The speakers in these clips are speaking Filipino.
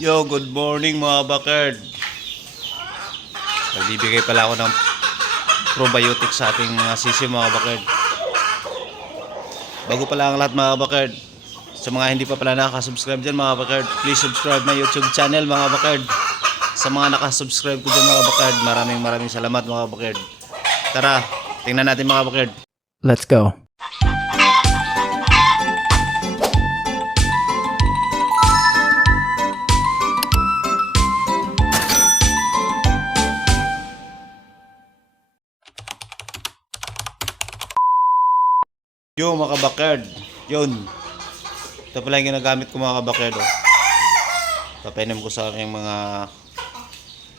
Yo, good morning mga bakerd. Nagbibigay pala ako ng probiotic sa ating mga sisi mga bakerd. Bago pala ang lahat mga bakerd, sa mga hindi pa pala nakaka-subscribe dyan mga bakerd, please subscribe my YouTube channel mga bakerd. Sa mga nakasubscribe ko dyan mga bakerd, maraming salamat mga bakerd. Tara, tingnan natin mga bakerd. Let's go. Yo mga kabakerd, yun. Ito pala yung ginagamit ko mga kabakerd. Oh. Papainom ko sa aking mga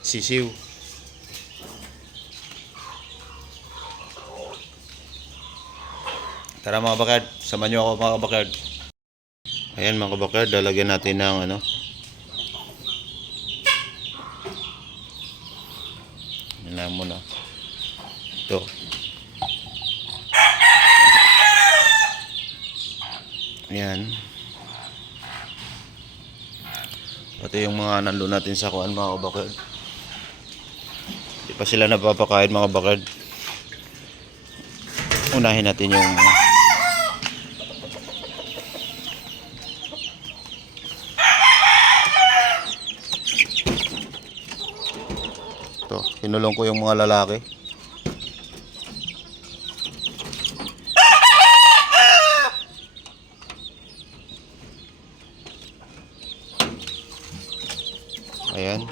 sisiw. Tara mga kabakerd, samahan nyo ako mga kabakerd. Ayan mga kabakerd, lalagyan natin ng ano. Yan muna. Ito. Ayan. Pati yung mga nandun natin sa kuan mga kabakerd. Hindi pa sila napapakain mga kabakerd. Unahin natin yung ito, kinulong ko yung mga lalaki. Ayan.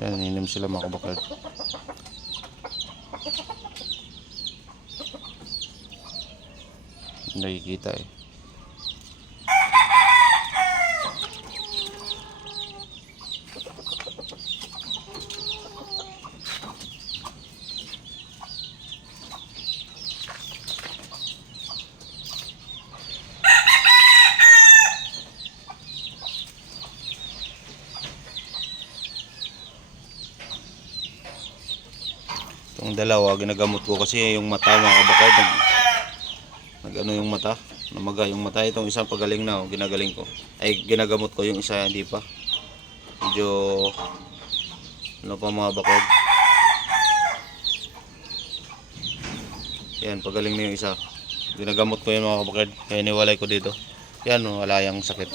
Ayan, inom sila mga kabakerd. Nakikita eh. Itong dalawa, ginagamot ko kasi yung mata mga kabakerd. Nag-ano yung mata, namaga yung mata. Itong isang pagaling na, ginagaling ko. Ay, ginagamot ko yung isa, hindi pa. Medyo, ano pa mga bakerd. Yan, pagaling na yung isa. Ginagamot ko yung mga bakerd. Kaya niwalay ko dito. Yan, wala yung sakit.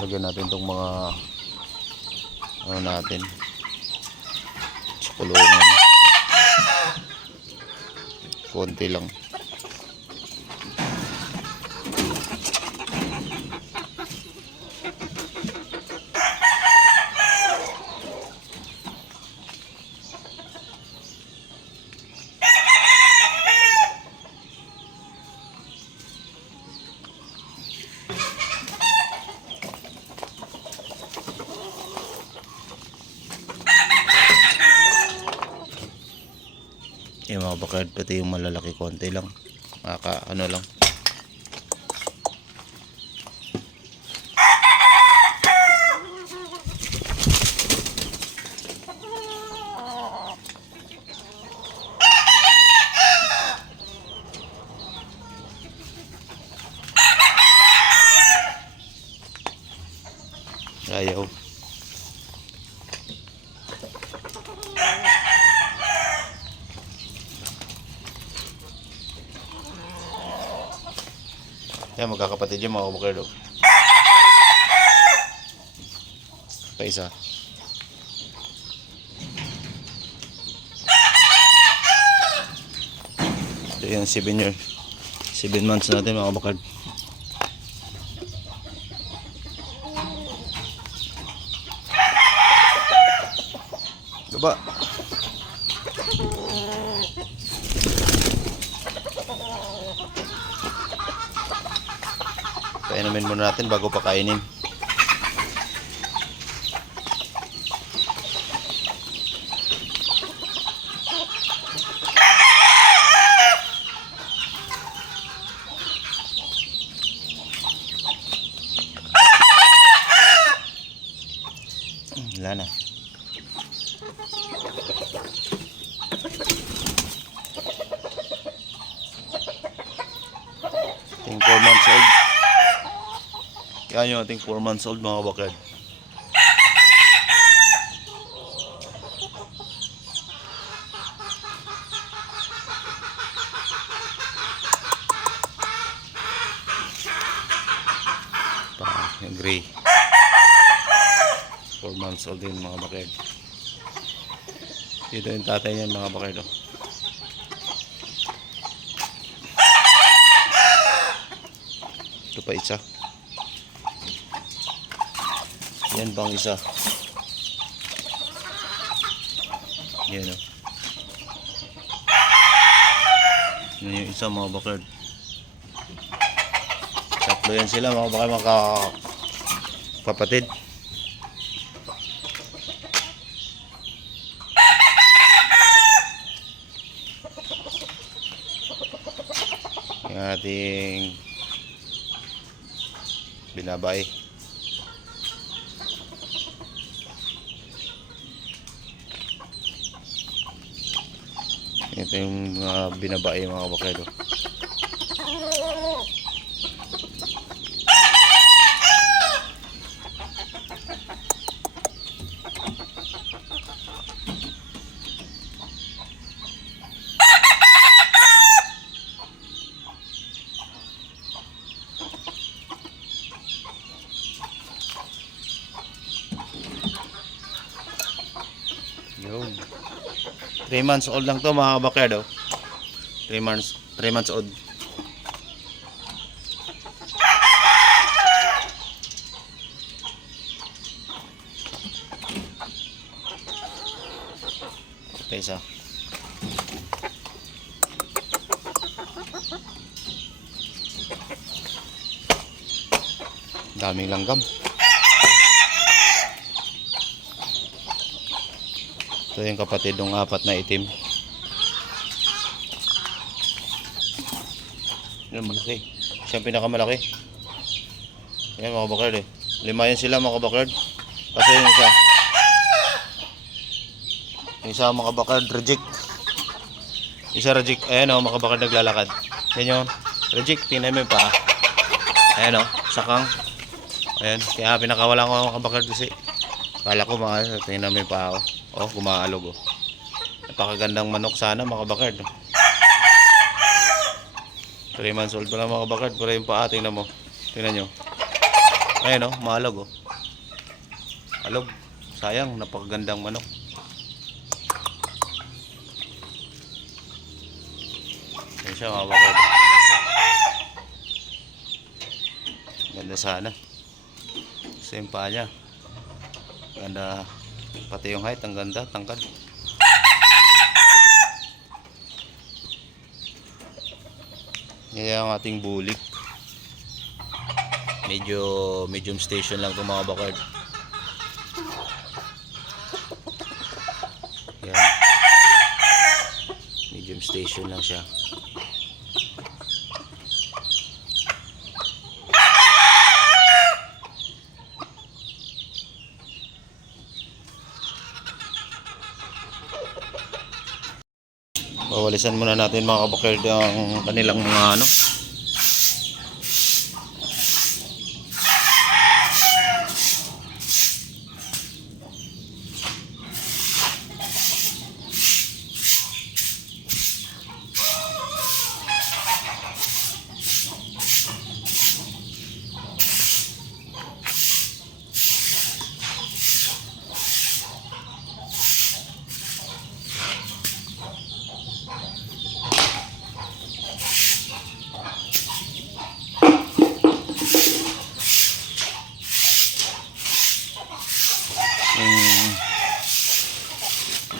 Lagyan natin itong mga ano natin sa kulungan. Konti lang. Yung mga bakerd, pati yung malalaki konti lang, ano lang. Ayaw. Yan, magkakapatid yung mga kabakerd. Pa isa. Ito yung 7 months natin mga kabakerd. Diba? Painumin muna natin bago pakainin. Ating 4 months old. Yan yung ating 4 months old mga kabakard. Yung gray 4 months old din mga bakard. Dito yung tatay niyan mga bakard. Ito pa isa. Yan bang isa. Yan o. Yan yung isa mga bakard. Tatlo yan sila mga bakard, mga kapatid. Yung ating binabay. Ito yung binabay mga kabakero. Yun. 3 months old lang to mga kabakero. 3 months old. Okay, isa. Daming langgam. Ito yung kapatid ng apat na itim. Yan, malaki. Siya ang pinakamalaki. Yan mga kabakard eh. 5 yan sila mga kabakard. Kasi yung isa mga kabakard reject. Isa reject. Ayan o mga kabakard naglalakad. Yan yung reject. Tingnan mo yung paa. Ayan o. Sakang. Ayan. Kaya pinakawala ko mga kabakard kasi. Kala ko mga tingnan mo yung paa o. Oh, gumaalog oh. Napakagandang manok sana mga kabakard. 3 months old pa lang mga kabakard. Pero yung paa, tingnan mo. Tingnan nyo. Ayan oh, maalog oh. Alog. Sayang, napakagandang manok. Ayan siya mga kabakard. Ganda sana. Kasi yung paa niya. Ganda. Pati yung height, ang ganda, tangkad. Yan ang ating bulik. Medyo medium station lang itong mga bakard. Yan. Medium station lang siya. Walisan muna natin mga kabakard ang kanilang mga ano.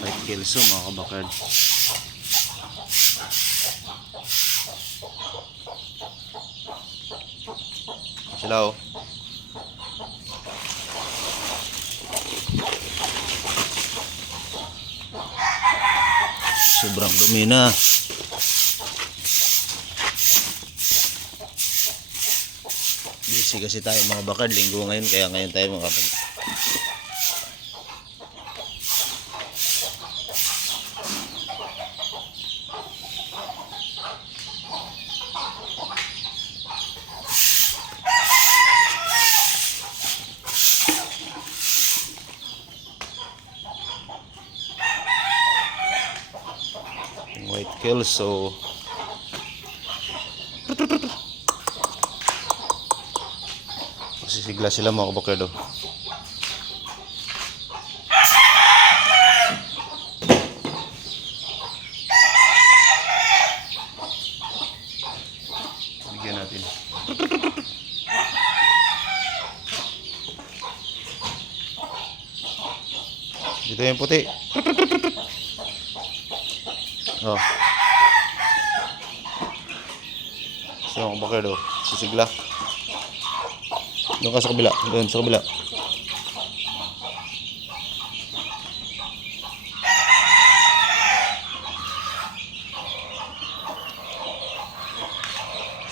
White Kelso mga kabakard. Sila oh. Sobrang dumi na. Busy kasi tayo mga bakard, linggo ngayon, kaya ngayon tayo makapag Kelso. Sisigla sila mga kabakero. Bigyan natin. Dito yung puti. Oh. So, mga kabakero, sisigla. Doon ka sa kabila. Doon sa kabila.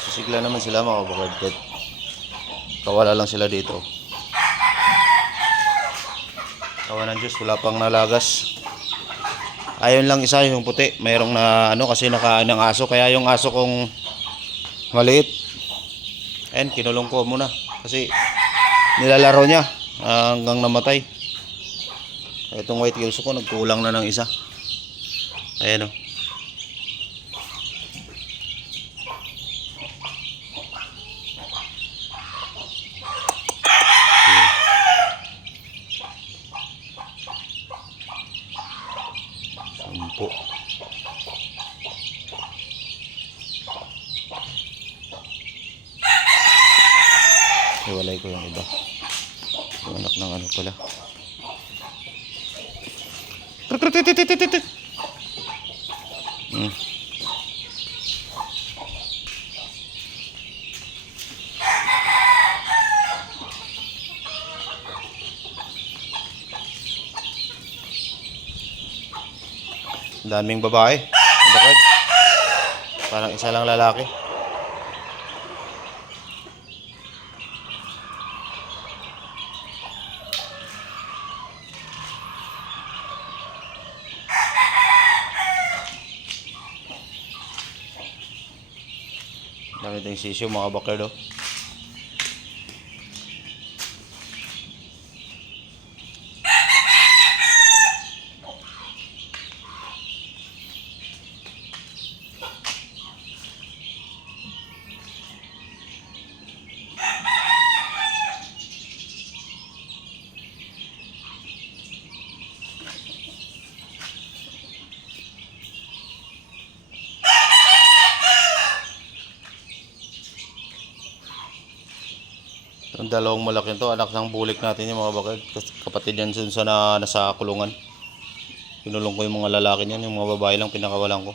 Sisigla naman sila mga kabakero. Kawala lang sila dito. Kawa ng Diyos, wala pang nalagas. Ayun lang isa yung puti. Mayroong na ano kasi nakain ng aso. Kaya yung aso kong maliit. Ayun, kinulong ko muna. Kasi nilalaro niya hanggang namatay. Itong white Kelso ko nagkulang na ng isa. Ayan o. Sampo. Iwalay ko yung iba. Yung anak ng ano pala. Daming babae. Bakit? Parang isa lang lalaki. Dami tayong sisyo mga bakero. Ang dalawang malaki to, anak ng bulik natin yung mga bakit. Kapatid yan sa nasa kulungan. Pinulong ko yung mga lalaki niyan, yung mga babae lang pinakawalan ko.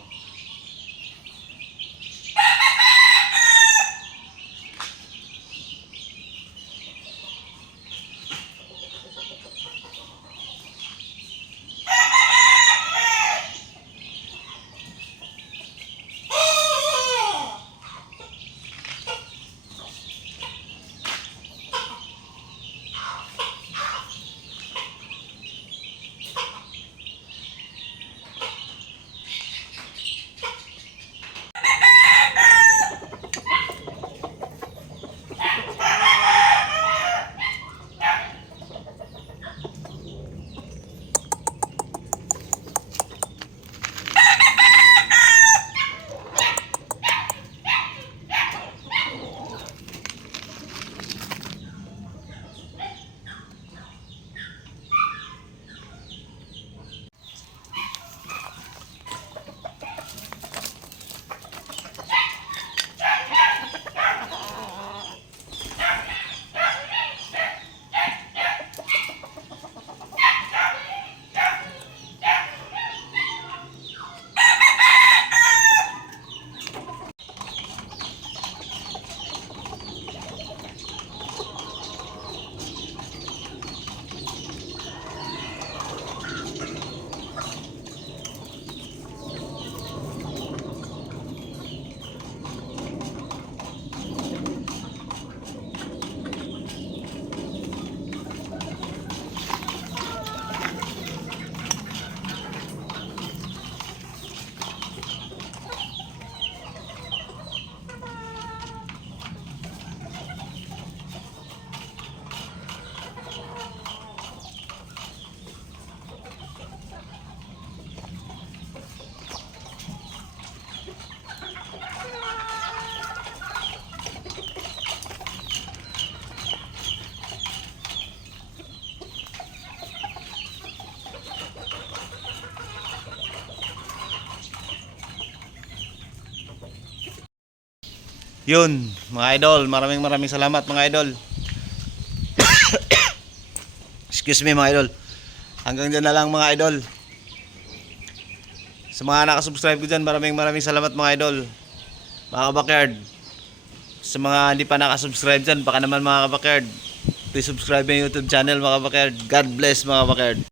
Yun, mga idol, maraming salamat mga idol. Excuse me mga idol. Hanggang dyan na lang mga idol. Sa mga nakasubscribe ko dyan, maraming salamat mga idol. Mga kabakyard. Sa mga hindi pa nakasubscribe dyan, baka naman mga kabakyard, please subscribe yung YouTube channel mga kabakyard. God bless mga kabakyard.